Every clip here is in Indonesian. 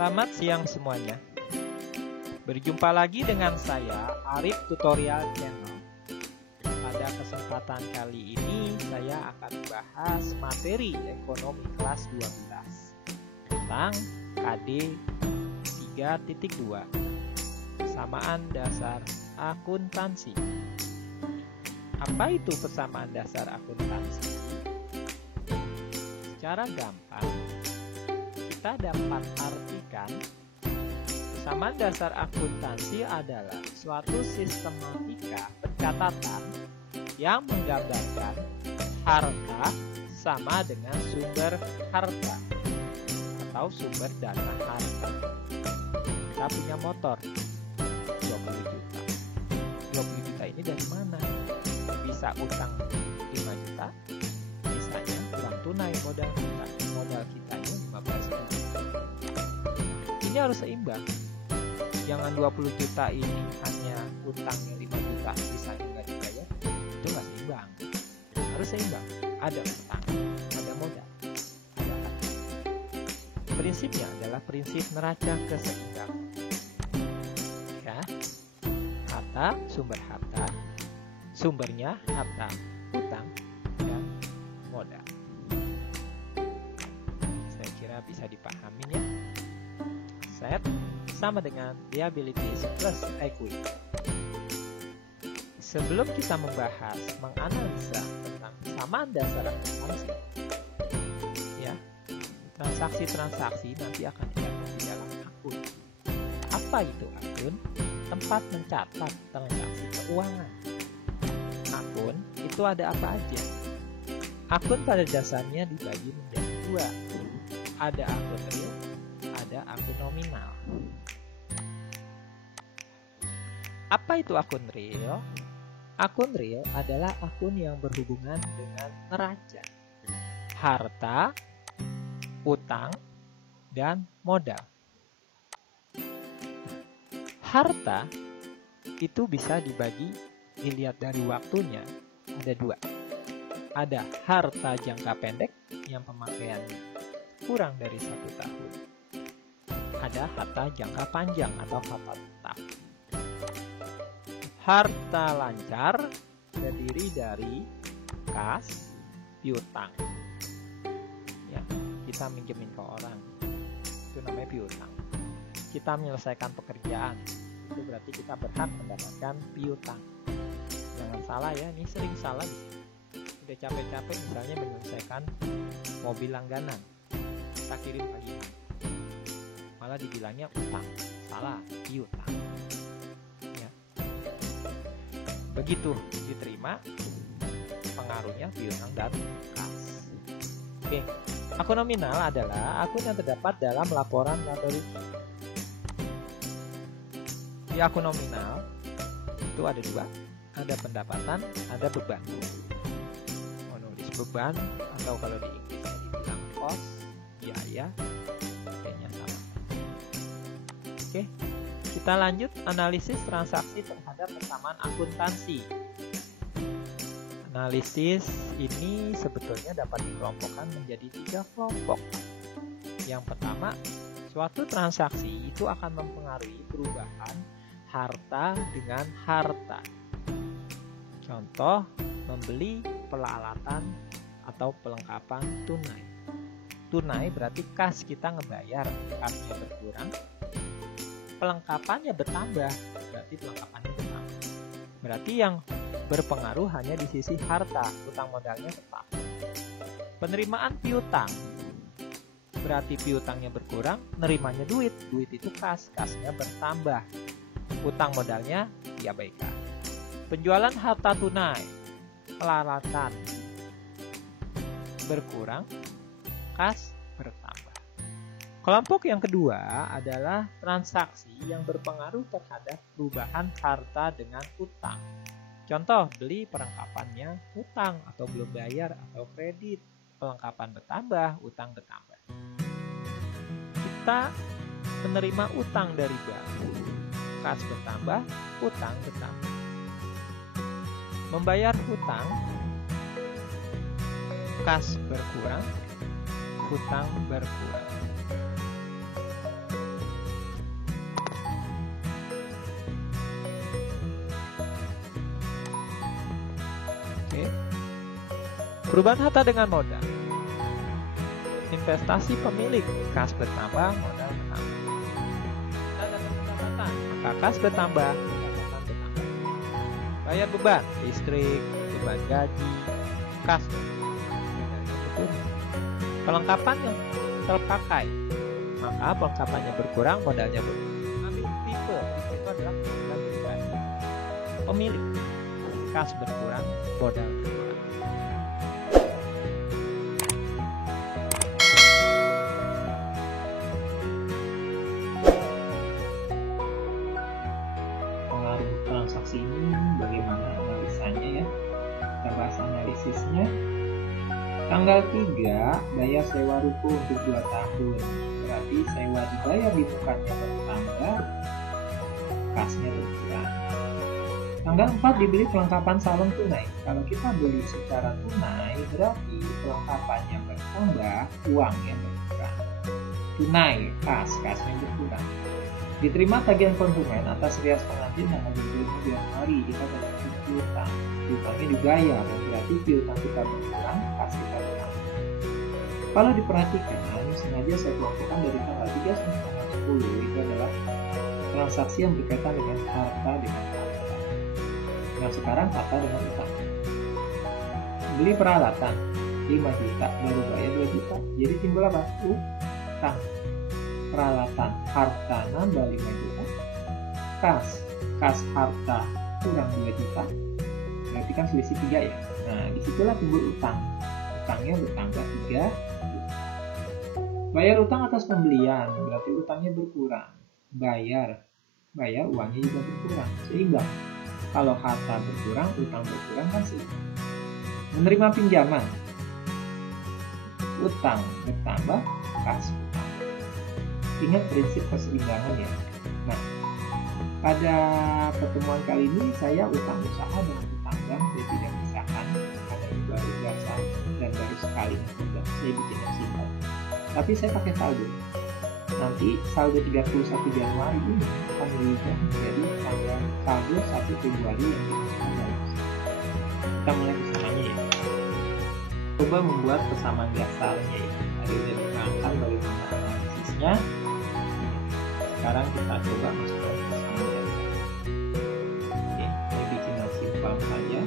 Selamat siang semuanya. Berjumpa lagi dengan saya, Arif Tutorial Channel. Pada kesempatan kali ini, saya akan membahas materi ekonomi kelas 12 tentang KD 3.2, persamaan dasar akuntansi. Apa itu persamaan dasar akuntansi? Secara gampang, kita dapat artikan persamaan dasar akuntansi adalah suatu sistematika pencatatan yang menggambarkan harta sama dengan sumber harta atau sumber dana harta. Kita punya motor 20 juta. 20 juta ini dari mana? Bisa utang 5 juta, bisanya uang tunai modal kitanya 15 juta. Ini harus seimbang. Jangan 20 juta ini hanya utangnya 5 juta, sisanya nggak dibayar. Itu nggak seimbang. Harus seimbang. Ada utang, ada modal, ada harta. Prinsipnya adalah prinsip neraca keseimbangan. Ya, harta, sumbernya harta, utang, dan modal. Saya kira bisa dipahamin ya. Set sama dengan liabilities plus equity. Sebelum kita menganalisa tentang persamaan dasar akuntansi, ya, transaksi-transaksi nanti akan diatur di dalam akun. Apa itu akun? Tempat mencatat transaksi keuangan. Akun itu ada apa aja? Akun pada dasarnya dibagi menjadi dua. Ada akun real, ada akun nominal. Apa itu akun real? Akun real adalah akun yang berhubungan dengan neraca, harta, utang, dan modal. Harta itu bisa dilihat dari waktunya, ada dua. Ada harta jangka pendek yang pemakaiannya kurang dari 1 tahun. Ada harta jangka panjang atau harta tetap. Harta lancar terdiri dari kas, piutang. Ya, kita minjemin ke orang, itu namanya piutang. Kita menyelesaikan pekerjaan, itu berarti kita berhak mendapatkan piutang. Jangan salah ya, ini sering salah di sini. Udah capek-capek misalnya menyelesaikan mobil langganan, kita kirim pagi, malah dibilangnya utang. Salah, piutang. Ya. Begitu diterima, pengaruhnya piutang dan kas. Oke, akun nominal adalah akun yang terdapat dalam laporan laba rugi. Di akun nominal itu ada dua, ada pendapatan, ada beban. Menulis beban atau kalau di Inggrisnya dibilang cost, biaya, kayaknya sama. Oke, kita lanjut analisis transaksi terhadap persamaan akuntansi. Analisis ini sebetulnya dapat dikelompokkan menjadi 3 kelompok. Yang pertama, suatu transaksi itu akan mempengaruhi perubahan harta dengan harta. Contoh, membeli peralatan atau perlengkapan tunai. Tunai berarti kas kita ngebayar, kasnya berkurang. Perlengkapannya bertambah, berarti perlengkapannya bertambah. Berarti yang berpengaruh hanya di sisi harta, utang modalnya tetap. Penerimaan piutang, berarti piutangnya berkurang, nerimanya duit itu kasnya bertambah. Utang modalnya diabaikan. Penjualan harta tunai, peralatan berkurang, kas bertambah. Kelompok yang kedua adalah transaksi yang berpengaruh terhadap perubahan harta dengan utang. Contoh, beli perlengkapannya utang atau belum bayar atau kredit. Perlengkapan bertambah, utang bertambah. Kita menerima utang dari bank. Kas bertambah, utang bertambah. Membayar hutang, kas berkurang, hutang berkurang. Oke. Perubahan harta dengan modal. Investasi pemilik, kas bertambah, modal bertambah. Kita ada pendapatan, maka kas bertambah, pendapatan bertambah. Bayar beban, listrik, beban gaji, kas berkurang. Pelengkapan yang terpakai, maka pelengkapannya berkurang, modalnya berkurang. Ambil tipe itu adalah modal pribadi. Pemilik, kas berkurang, modal berkurang. Pengaruh transaksi ini bagaimana analisanya ya? Kita bahas analisisnya. Tanggal 3 bayar sewa ruko untuk 2 tahun. Berarti sewa dibayar di mukanya bertambah, kasnya berkurang. Tanggal 4 dibeli perlengkapan salon tunai. Kalau kita beli secara tunai berarti perlengkapannya bertambah, uangnya berkurang. Tunai, kasnya berkurang. Diterima tagihan konsumen atas rias pengantin tanggal 25 Januari, kita dapat piutang. Piutangnya dibayar, berarti piutang kita berkurang, kas kita berkurang. Kalau diperhatikan, sengaja saya kelompokkan dari tanggal 3 sampai tanggal 10, itu adalah transaksi yang berkaitan dengan harta dengan harta. Nah sekarang harta dengan utang. Beli peralatan 5 juta, baru bayar 2 juta. Jadi timbul apa? Utang. Peralatan harta nambah 5 juta, kas harta kurang 2 juta, berarti kan selisih 3 ya. Nah disitulah timbul utang, utangnya bertambah 3 juta. Bayar utang atas pembelian, berarti utangnya berkurang. Bayar uangnya juga berkurang, seimbang. Kalau harta berkurang, utang berkurang kan seimbang. Menerima pinjaman, utang bertambah, kas bertambah. Ingat prinsip keseimbangan ya. Nah, pada pertemuan kali ini saya utang usaha dengan utang bank saya tidak pisahkan karena ini baru biasa dan baru sekali saya bikin yang simpel. Tapi saya pakai saldo. Nanti saldo 31 Januari ini akan berubah menjadi saldo 1 Februari yang dimasukkan dalam. Kita mulai kesananya ya. Coba membuat persamaan dasarnya ya. Tadi sudah diterangkan bagaimana analisisnya. Sekarang kita coba masukkan persamaan dasar. Oke, saya bikin yang simpel saja.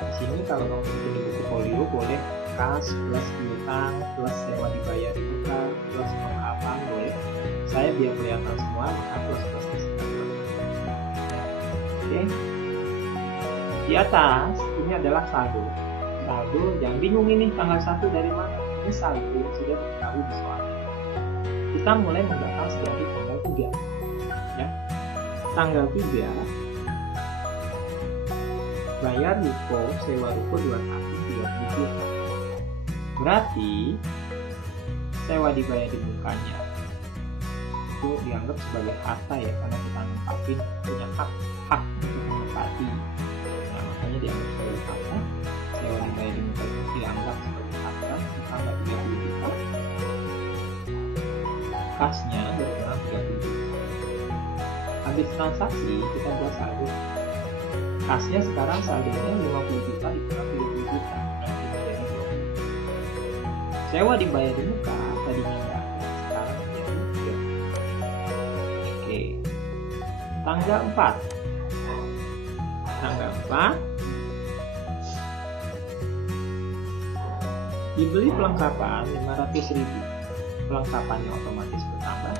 Di sini kalau kamu bikin di buku folio boleh kas plus piutang plus sewa dibayar di muka plus perlengkapan boleh. Saya biar kelihatan semua maka plus disebutkan. Oke. Di atas ini adalah saldo. Saldo jangan bingung ini tanggal 1 dari mana. Ini saldo yang sudah diketahui di soal. Kita mulai membahas dari tanggal 3 ya. Tanggal 3 bayar ruko, sewa ruko 2 tahun 30 juta. Berarti sewa dibayar di mukanya itu dianggap sebagai harta ya, karena kita nempatin punya hak untuk menempati. Nah makanya dianggap sebagai harta. Sewa dibayar di muka itu dianggap sebagai harta, ditambah 30 juta. Kasnya berkurang 30 juta. Habis transaksi kita buat saldo. Kasnya sekarang saldonya 50 juta dikurang 30 juta, berarti menjadi 20. Sewa dibayar di muka tadinya enggak, sekarang menjadi 3. Oke. Tanggal 4. Tanggal 4 dibeli perlengkapan 500.000. Perlengkapannya otomatis bertambah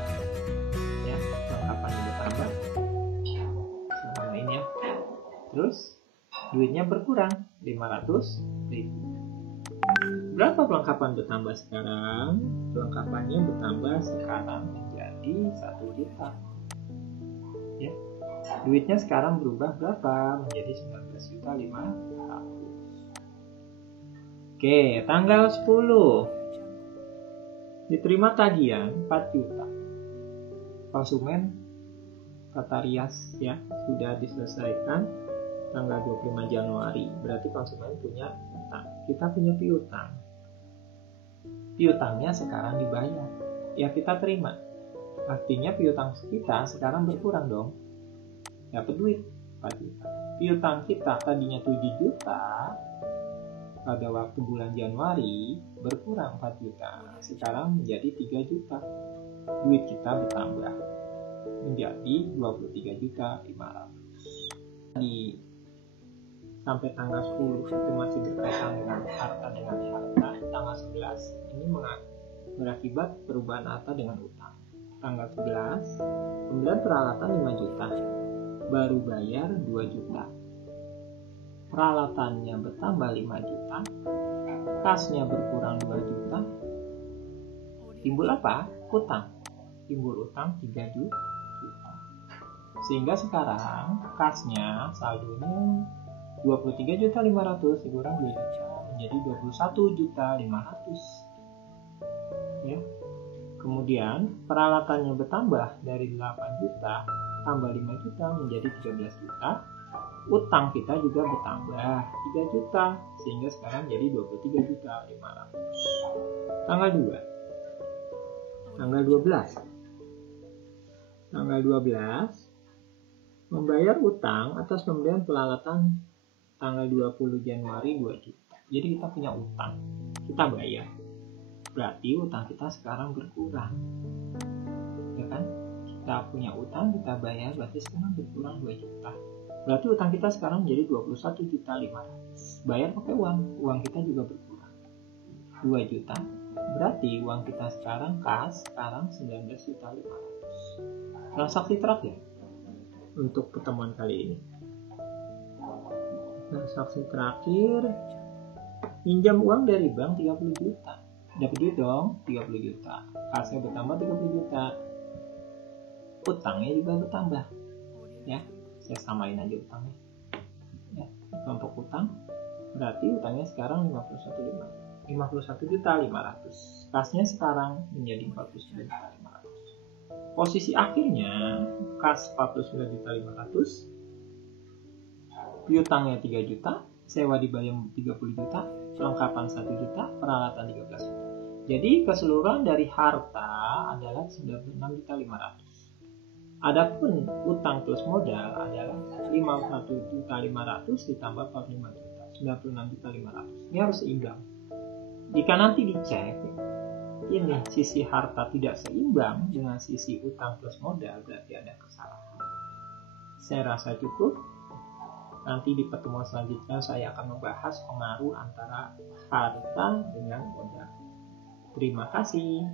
ya, perlengkapannya bertambah sama ini ya. Terus duitnya berkurang 500.000. Berapa perlengkapan bertambah sekarang? Perlengkapannya bertambah sekarang menjadi 1 juta ya. Duitnya sekarang berubah berapa? Menjadi 19.500.000. Oke, tanggal 10 diterima tagihan 4 juta. Konsumen tata rias ya sudah diselesaikan tanggal 25 Januari. Berarti konsumen punya utang. Kita punya piutang. Piutangnya sekarang dibayar. Ya kita terima. Artinya piutang kita sekarang berkurang dong. Dapat duit 4 juta. Piutang kita tadinya 7 juta pada waktu bulan Januari, berkurang 4 juta. Sekarang menjadi 3 juta. Duit kita bertambah menjadi 23.500.000. Sampai tanggal 10 itu masih berkaitan dengan harta tanggal 11 ini berakibat perubahan harta dengan utang. Tanggal 11 pembelian peralatan 5 juta, baru bayar 2 juta, peralatannya bertambah 5 juta, kasnya berkurang 2 juta, timbul apa? Utang. Timbul utang 3 juta. Sehingga sekarang kasnya saldonya 23.500.000 dikurang 2 juta menjadi 21.500.000. Ya. Kemudian peralatannya bertambah dari 8 juta tambah 5 juta menjadi 13 juta. Utang kita juga bertambah 3 juta sehingga sekarang jadi 23.500.000. Tanggal 2. Tanggal 12. Tanggal 12 membayar utang atas pembelian peralatan tanggal 20 Januari 2 juta. Jadi kita punya utang, kita bayar. Berarti utang kita sekarang berkurang. Ya kan? Kita punya utang, kita bayar, berarti sekarang berkurang 2 juta. Berarti utang kita sekarang menjadi 21.500.000. Bayar pakai uang, uang kita juga berkurang 2 juta. Berarti uang kita sekarang kas sekarang 19.500.000. Transaksi terakhir untuk pertemuan kali ini. Transaksi terakhir, pinjam uang dari bank 30 juta. Dapat duit dong, 30 juta. Kasnya bertambah 30 juta. Utangnya juga bertambah. Ya, saya samain aja utangnya. Ya, kelompok utang berarti utangnya sekarang 51.500.000. Kasnya sekarang menjadi 49.500.000. Posisi akhirnya kas 49.500.000, piutangnya 3 juta, sewa dibayar 30 juta, perlengkapan 1 juta, peralatan 13 juta. Jadi keseluruhan dari harta adalah 96.500.000. Adapun utang plus modal adalah 51.500.000 ditambah 45 juta, 96.500.000. Ini harus seimbang. Jika nanti dicek ini sisi harta tidak seimbang dengan sisi utang plus modal, berarti ada kesalahan. Saya rasa cukup. Nanti di pertemuan selanjutnya saya akan membahas pengaruh antara harta dengan modal. Terima kasih.